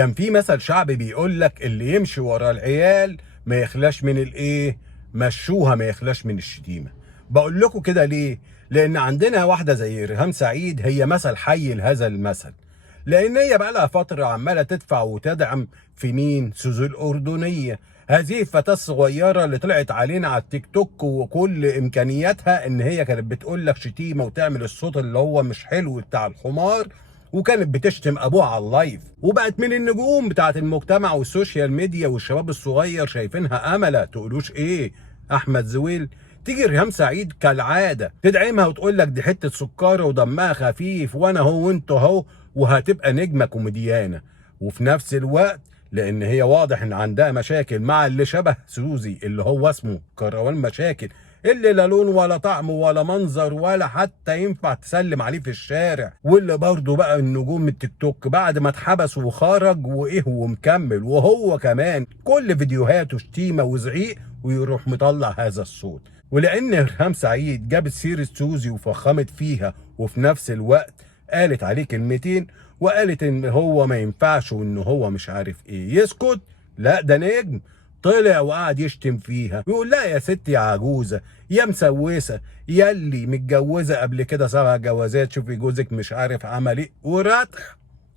كان في مثل شعبي بيقول لك اللي يمشي ورا العيال ما يخلاش من الايه، مشوها ما يخلاش من الشتيمه. بقول لكم كده ليه؟ لان عندنا واحده زي ريهام سعيد هي مثل حي لهذا المثل، لان هي بقى لها فتره عماله تدفع وتدعم في مين؟ سوزو الاردنيه، هذه الفتاه الصغيره اللي طلعت علينا على التيك توك وكل امكانياتها ان هي كانت بتقول لك شتيمه وتعمل الصوت اللي هو مش حلو بتاع الحمار، وكانت بتشتم ابوها على اللايف، وبقت من النجوم بتاعت المجتمع والسوشيال ميديا، والشباب الصغير شايفينها امله. تقولوش ايه؟ احمد زويل. تيجي ريهام سعيد كالعاده تدعمها وتقول لك دي حته سكاره ودمها خفيف وانا هو وانتوا اهو، وهتبقى نجمه كوميديانه. وفي نفس الوقت لان هي واضح ان عندها مشاكل مع اللي شبه سوزي اللي هو اسمه كروان مشاكل، اللي لا لون ولا طعم ولا منظر ولا حتى ينفع تسلم عليه في الشارع، واللي برضه بقى النجوم التيك توك بعد ما اتحبس وخرج وايه ومكمل، وهو كمان كل فيديوهاته شتيمه وزعيق ويروح مطلع هذا الصوت. ولان ريهام سعيد جابت سيره سوزي وفخمت فيها وفي نفس الوقت قالت عليه كلمتين وقالت ان هو ما ينفعش وان هو مش عارف ايه، يسكت؟ لا ده نجم. طلع وقعد يشتم فيها ويقول لا يا ست يا عجوزه يا مسوسه يا اللي متجوزه قبل كده 7 جوازات، شوفي جوزك مش عارف عمل ايه، ورتح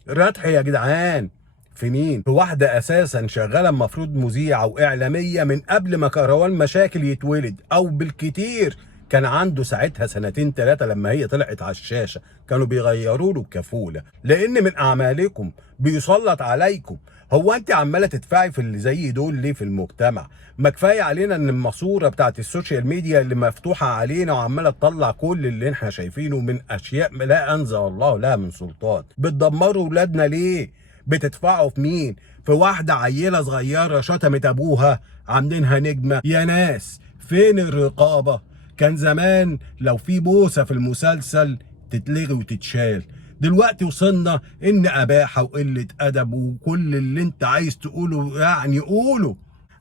رتح يا جدعان. في مين؟ في واحده اساسا شغاله المفروض مذيعه واعلاميه من قبل ما كروان مشاكل يتولد، او بالكتير كان عنده ساعتها 2 3 لما هي طلعت على الشاشه، كانوا بيغيروا له الكفوله، لان من اعمالكم بيسلط عليكم. هو انت عماله تدفعي في اللي زي دول ليه في المجتمع؟ ما كفايه علينا ان الماسوره بتاعت السوشيال ميديا اللي مفتوحه علينا وعماله تطلع كل اللي احنا شايفينه من اشياء لا انزل الله لها من سلطان. بتدمروا ولادنا ليه؟ بتدفعوا في مين؟ في واحده عيله صغيره شتمت ابوها عاملينها نجمه؟ يا ناس فين الرقابه؟ كان زمان لو في بوسه في المسلسل تتلغي وتتشال، دلوقتي وصلنا ان اباحه وقله ادب وكل اللي انت عايز تقوله يعني قوله.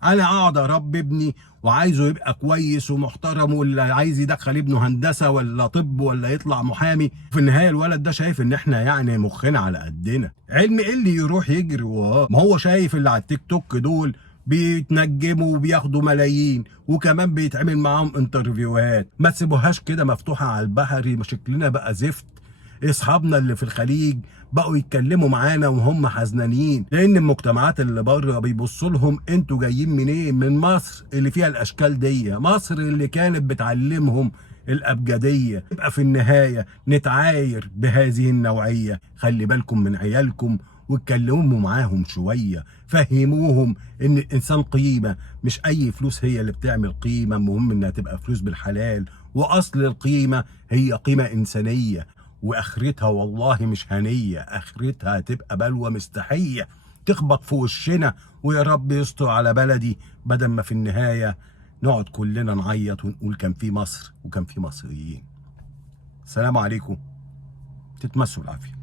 انا اقعد اربي ابني وعايزه يبقى كويس ومحترم، واللي عايز يدخل ابنه هندسه ولا طب ولا يطلع محامي، في النهايه الولد ده شايف ان احنا يعني مخنا على قدنا. علم ايه اللي يروح يجري وراه؟ ما هو شايف اللي على التيك توك دول بيتنجموا وبياخدوا ملايين وكمان بيتعمل معاهم انترفيوهات. ما تسيبوهاش كده مفتوحه على البحري، شكلنا بقى زفت. اصحابنا اللي في الخليج بقوا يتكلموا معانا وهم حزنانين، لان المجتمعات اللي بره بيبصوا لهم انتوا جايين منين؟ من مصر اللي فيها الاشكال دي، مصر اللي كانت بتعلمهم الابجديه. يبقى في النهايه نتعاير بهذه النوعيه. خلي بالكم من عيالكم واتكلموا معاهم شويه، فهموهم ان الانسان قيمه، مش اي فلوس هي اللي بتعمل قيمه، المهم انها تبقى فلوس بالحلال، واصل القيمه هي قيمه انسانيه، واخرتها والله مش هنيه، اخرتها هتبقى بلوى مستحيه تخبط في وشنا، ويا رب يستر على بلدي، بدل ما في النهايه نقعد كلنا نعيط ونقول كان في مصر وكان في مصريين. السلام عليكم، تتمسوا العافيه.